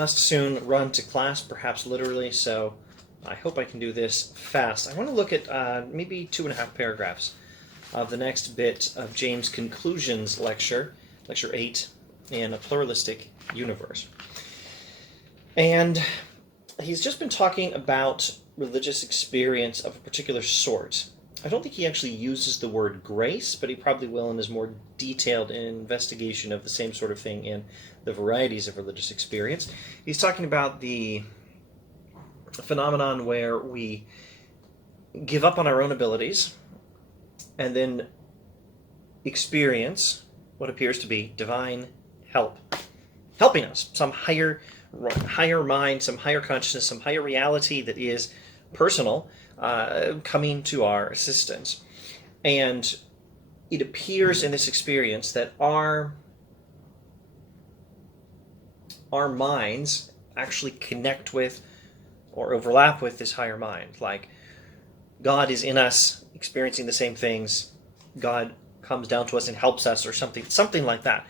must soon run to class, perhaps literally, so I hope I can do this fast. I want to look at maybe 2.5 paragraphs of the next bit of James' Conclusions lecture, Lecture 8, in a Pluralistic Universe. And he's just been talking about religious experience of a particular sort. I don't think he actually uses the word grace, but he probably will in his more detailed investigation of the same sort of thing in the varieties of religious experience. He's talking about the phenomenon where we give up on our own abilities and then experience what appears to be divine help, helping us, some higher mind, some higher consciousness, some higher reality that is personal, coming to our assistance. And it appears in this experience that our minds actually connect with or overlap with this higher mind. Like, God is in us, experiencing the same things. God comes down to us and helps us, or something like that.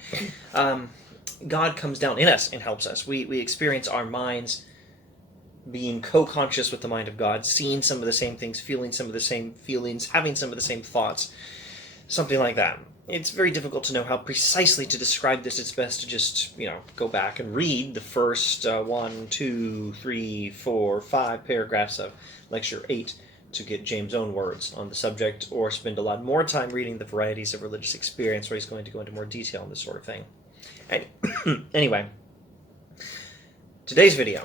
God comes down in us and helps us. We experience our minds being co-conscious with the mind of God, seeing some of the same things, feeling some of the same feelings, having some of the same thoughts, something like that. It's very difficult to know how precisely to describe this. It's best to just, go back and read the first 1, 2, 3, 4, 5 paragraphs of Lecture 8 to get James' own words on the subject, or spend a lot more time reading the varieties of religious experience, where he's going to go into more detail on this sort of thing. Anyway, today's video,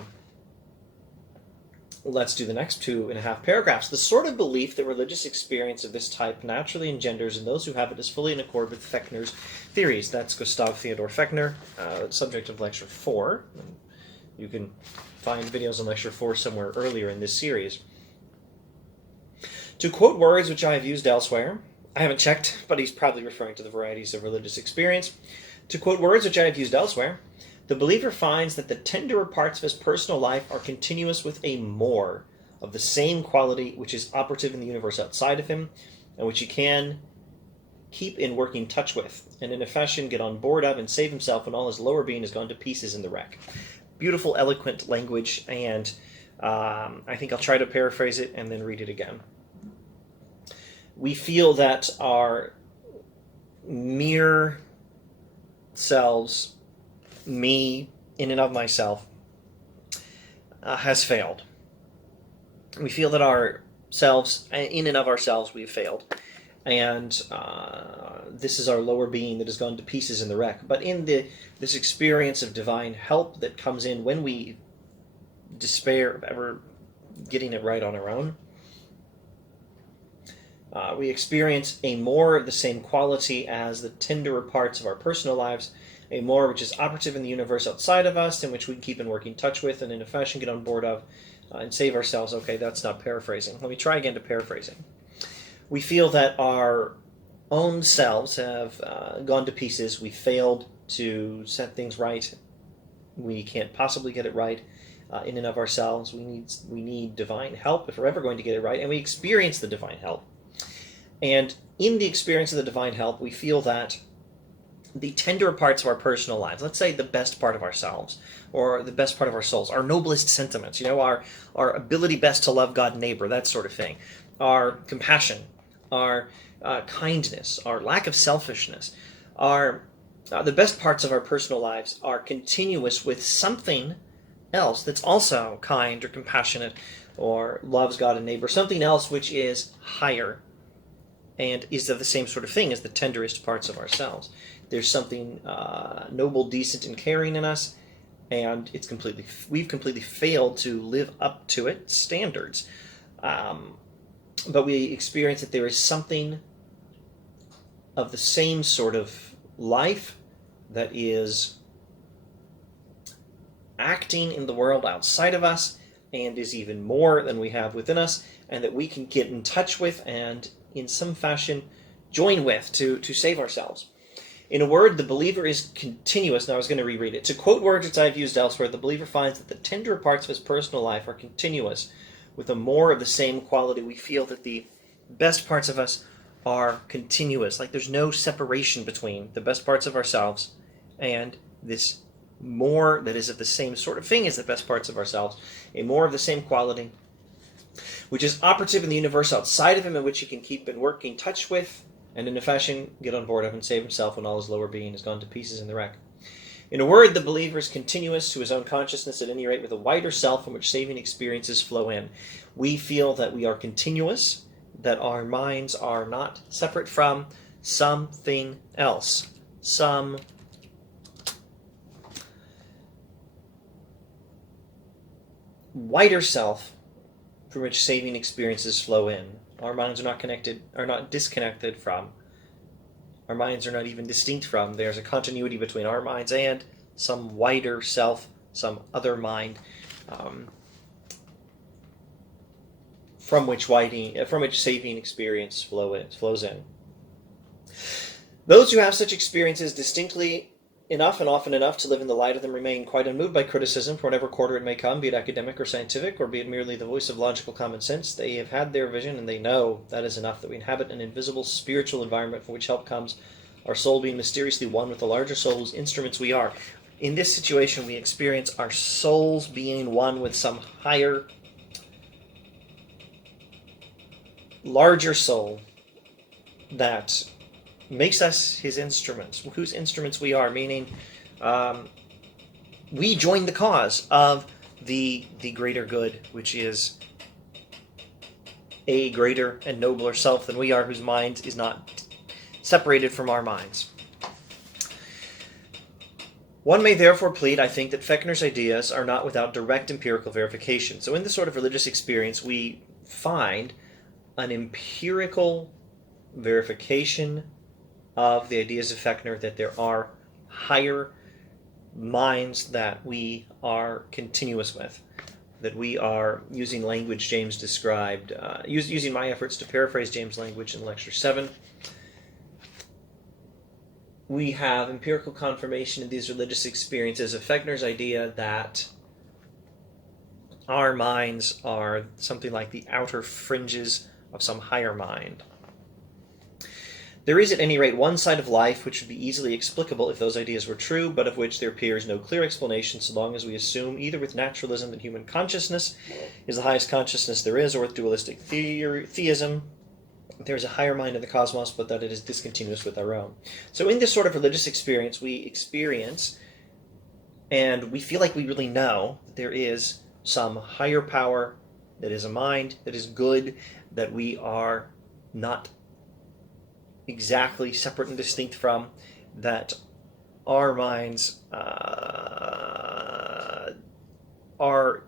let's do the next 2.5 paragraphs. The sort of belief that religious experience of this type naturally engenders in those who have it is fully in accord with Fechner's theories. That's Gustav Theodor Fechner, subject of Lecture 4. You can find videos on Lecture 4 somewhere earlier in this series. To quote words which I have used elsewhere, I haven't checked, but he's probably referring to the varieties of religious experience. To quote words which I have used elsewhere, the believer finds that the tenderer parts of his personal life are continuous with a more of the same quality which is operative in the universe outside of him, and which he can keep in working touch with, and in a fashion get on board of and save himself when all his lower being has gone to pieces in the wreck. Beautiful, eloquent language, and I think I'll try to paraphrase it and then read it again. We feel that our mere selves, me in and of myself, has failed. We feel that ourselves, in and of ourselves, we have failed. And this is our lower being that has gone to pieces in the wreck. But in this experience of divine help that comes in when we despair of ever getting it right on our own, we experience a more of the same quality as the tenderer parts of our personal lives, a more which is operative in the universe outside of us, and which we can keep in working touch with, and in a fashion get on board of, and save ourselves. Okay, that's not paraphrasing. Let me try again to paraphrasing. We feel that our own selves have gone to pieces. We failed to set things right. We can't possibly get it right in and of ourselves. We need divine help if we're ever going to get it right, and we experience the divine help. And in the experience of the divine help, we feel that the tenderer parts of our personal lives, let's say the best part of ourselves, or the best part of our souls, our noblest sentiments, our ability best to love God and neighbor, that sort of thing, our compassion, our kindness, our lack of selfishness, the best parts of our personal lives are continuous with something else that's also kind or compassionate or loves God and neighbor, something else which is higher and is of the same sort of thing as the tenderest parts of ourselves. There's something noble, decent, and caring in us, and we've completely failed to live up to its standards. But we experience that there is something of the same sort of life that is acting in the world outside of us and is even more than we have within us, and that we can get in touch with and in some fashion join with to save ourselves. In a word, the believer is continuous. Now I was going to reread it. To quote words which I've used elsewhere, the believer finds that the tenderer parts of his personal life are continuous with a more of the same quality. We feel that the best parts of us are continuous, like there's no separation between the best parts of ourselves and this more that is of the same sort of thing as the best parts of ourselves, a more of the same quality, which is operative in the universe outside of him, and which he can keep in working touch with, and in a fashion get on board of and save himself when all his lower being has gone to pieces in the wreck. In a word, the believer is continuous to his own consciousness, at any rate, with a wider self from which saving experiences flow in. We feel that we are continuous, that our minds are not separate from something else, some wider self from which saving experiences flow in. Our minds are not disconnected from. Our minds are not even distinct from. There's a continuity between our minds and some wider self, some other mind, from which saving experience flows in. Those who have such experiences distinctly enough and often enough to live in the light of them remain quite unmoved by criticism from whatever quarter it may come, be it academic or scientific, or be it merely the voice of logical common sense. They have had their vision, and they know that is enough, that we inhabit an invisible spiritual environment from which help comes, our soul being mysteriously one with the larger soul whose instruments we are. In this situation, we experience our souls being one with some higher, larger soul that makes us his instruments, whose instruments we are, meaning we join the cause of the greater good, which is a greater and nobler self than we are, whose mind is not separated from our minds. One may therefore plead, I think, that Fechner's ideas are not without direct empirical verification. So in this sort of religious experience, we find an empirical verification of the ideas of Fechner, that there are higher minds that we are continuous with, that we are, using language James described, using my efforts to paraphrase James' language in Lecture 7, we have empirical confirmation in these religious experiences of Fechner's idea that our minds are something like the outer fringes of some higher mind. There is at any rate one side of life which would be easily explicable if those ideas were true, but of which there appears no clear explanation so long as we assume either with naturalism that human consciousness is the highest consciousness there is, or with dualistic theism there is a higher mind in the cosmos, but that it is discontinuous with our own. So in this sort of religious experience, we experience, and we feel like we really know, that there is some higher power that is a mind, that is good, that we are not exactly separate and distinct from, that our minds are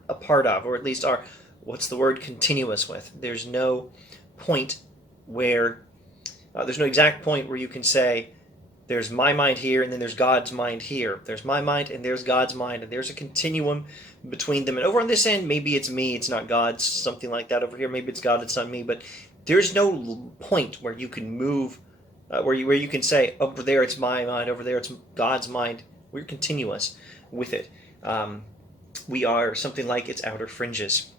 a part of, or at least are, continuous with. There's no point where, there's no exact point where you can say, there's my mind here, and then there's God's mind here. There's my mind, and there's God's mind, and there's a continuum between them. And over on this end, maybe it's me, it's not God, something like that. Over here, maybe it's God, it's not me. But there's no point where you can move, where you can say, over there it's my mind, over there it's God's mind. We're continuous with it. We are something like its outer fringes.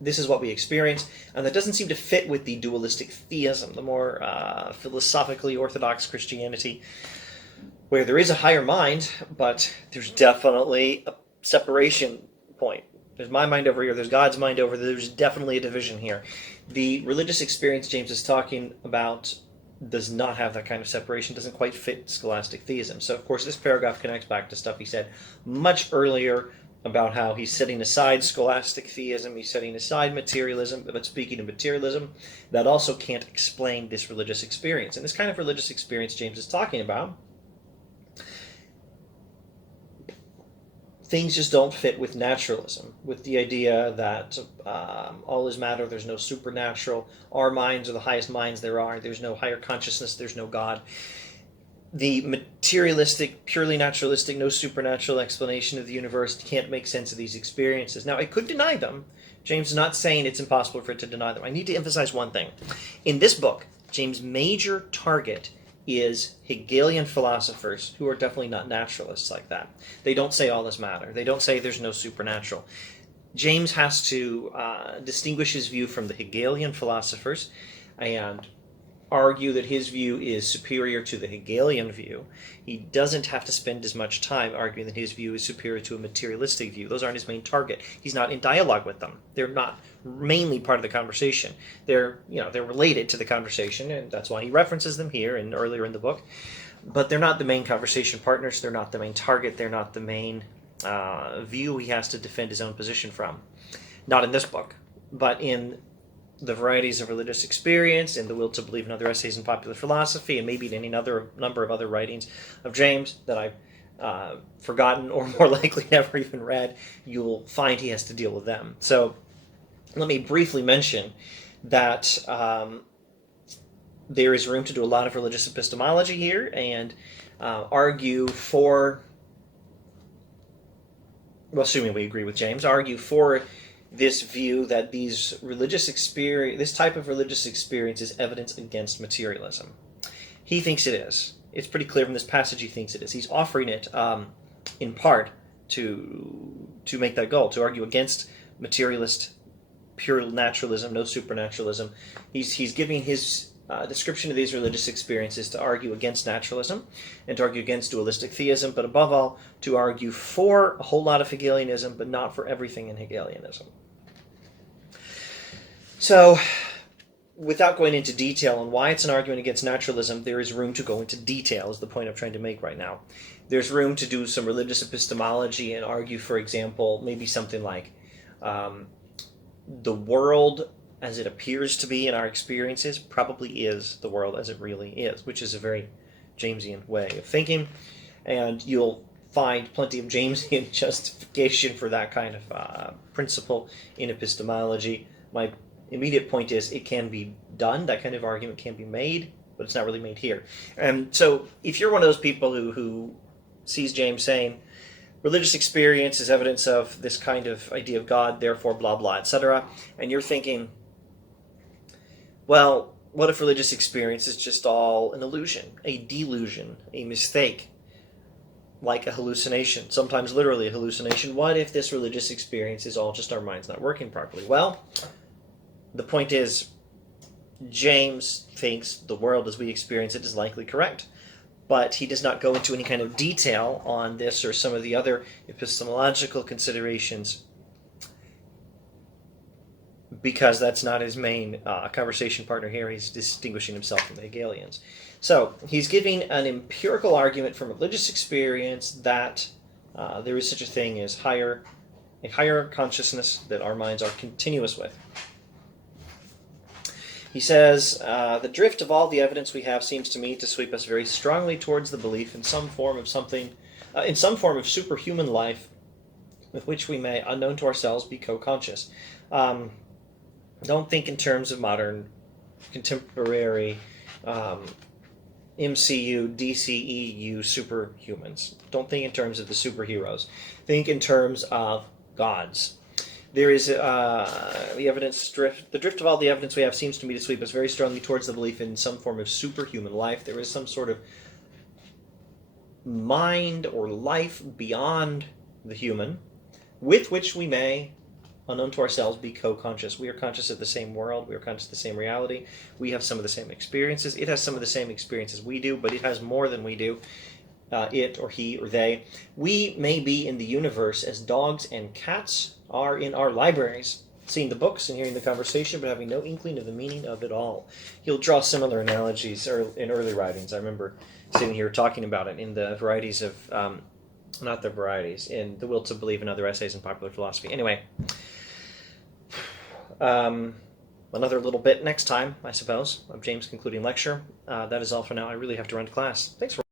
This is what we experience, and that doesn't seem to fit with the dualistic theism, the more philosophically orthodox Christianity, where there is a higher mind, but there's definitely a separation point. There's my mind over here, there's God's mind over there, there's definitely a division here. The religious experience James is talking about does not have that kind of separation, doesn't quite fit scholastic theism. So, of course, this paragraph connects back to stuff he said much earlier about how he's setting aside scholastic theism, he's setting aside materialism, but speaking of materialism, that also can't explain this religious experience. And this kind of religious experience James is talking about, things just don't fit with naturalism, with the idea that all is matter, there's no supernatural, our minds are the highest minds there are, there's no higher consciousness, there's no God. The materialistic, purely naturalistic, no supernatural explanation of the universe can't make sense of these experiences. Now, I could deny them. James is not saying it's impossible for it to deny them. I need to emphasize one thing. In this book, James' major target is Hegelian philosophers who are definitely not naturalists like that. They don't say all is matter. They don't say there's no supernatural. James has to distinguish his view from the Hegelian philosophers and argue that his view is superior to the Hegelian view. He doesn't have to spend as much time arguing that his view is superior to a materialistic view. Those aren't his main target. He's not in dialogue with them. They're not mainly part of the conversation. They're related to the conversation, and that's why he references them here and earlier in the book. But they're not the main conversation partners. They're not the main target. They're not the main view he has to defend his own position from. Not in this book, but in The Varieties of Religious Experience, in The Will to Believe, and Other Essays in Popular Philosophy, and maybe in any number of other writings of James that I've forgotten or more likely never even read. You'll find he has to deal with them. So let me briefly mention that there is room to do a lot of religious epistemology here and argue for, well, assuming we agree with James, argue for this view that this type of religious experience is evidence against materialism. He thinks it is. It's pretty clear from this passage he thinks it is. He's offering it in part to make that goal, to argue against materialist, pure naturalism, no supernaturalism. He's giving his description of these religious experiences to argue against naturalism and to argue against dualistic theism, but above all, to argue for a whole lot of Hegelianism, but not for everything in Hegelianism. So, without going into detail on why it's an argument against naturalism, there is room to go into detail, is the point I'm trying to make right now. There's room to do some religious epistemology and argue, for example, maybe something like the world as it appears to be in our experiences probably is the world as it really is, which is a very Jamesian way of thinking, and you'll find plenty of Jamesian justification for that kind of principle in epistemology. My immediate point is it can be done, that kind of argument can be made, but it's not really made here. And so if you're one of those people who sees James saying religious experience is evidence of this kind of idea of God, therefore blah blah, etc., and you're thinking, well, what if religious experience is just all an illusion, a delusion, a mistake, like a hallucination, sometimes literally a hallucination? What if this religious experience is all just our minds not working properly? Well, the point is, James thinks the world as we experience it is likely correct, but he does not go into any kind of detail on this or some of the other epistemological considerations, because that's not his main conversation partner here. He's distinguishing himself from the Hegelians. So he's giving an empirical argument from religious experience that there is such a thing as a higher consciousness that our minds are continuous with. He says, the drift of all the evidence we have seems to me to sweep us very strongly towards the belief in some form of superhuman life with which we may, unknown to ourselves, be co-conscious. Don't think in terms of modern, contemporary, MCU, DCEU superhumans. Don't think in terms of the superheroes. Think in terms of gods. There is the evidence drift. The drift of all the evidence we have seems to me to sweep us very strongly towards the belief in some form of superhuman life. There is some sort of mind or life beyond the human, with which we may, unknown to ourselves, be co-conscious. We are conscious of the same world. We are conscious of the same reality. We have some of the same experiences. It has some of the same experiences we do, but it has more than we do. It or he or they. We may be in the universe as dogs and cats are in our libraries, seeing the books and hearing the conversation, but having no inkling of the meaning of it all. He'll draw similar analogies in early writings. I remember sitting here talking about it in the varieties of, not the varieties, in The Will to Believe and Other Essays in Popular Philosophy. Anyway, another little bit next time, I suppose, of James' concluding lecture. That is all for now. I really have to run to class. Thanks for